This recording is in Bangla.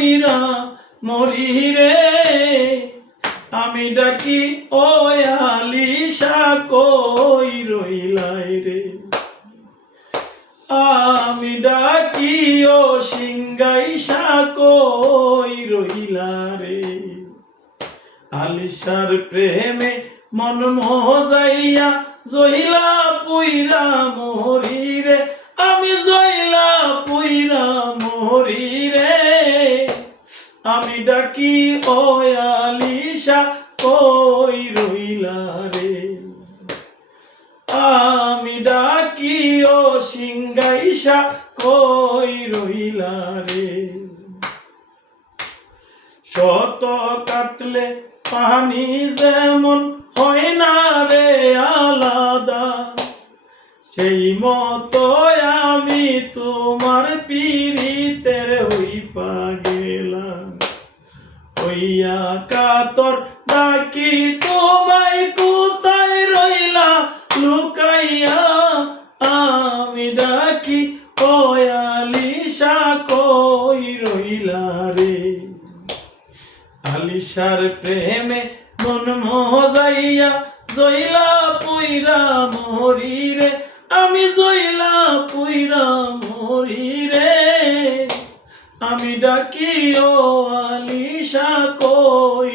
পুইরা মরি রে আমি ডাকি ও আলিশা কই রইলাই রে আমি ডাকি ও সিংগাইশা কই রইলা রে আলিশার প্রেমে মন মজাইয়া জইলা পুইরা মরি রে আমি জইলা পুইরা মরি রে আমি ডাকি ও আলিশা কই রইলা রে আমি ডাকি ও সিংগাইশা কই রইলা রে শত কাটলে পানি যেমন হয় না রে আলাদা সেই মতো আমি তোমার পীড়িতের হইপা গেলাম হইয়া কাতর ডাকি তোমায় কোথায় রইলা লুকাইয়া আমি ডাকি ও আলিশা কই রইলা রে আলিশার প্রেমে মন মজাইয়া জইলা পুইরা মরি রে আমি জইলা পুইরা মরি রে আমি ডাকি ও আলিশা কই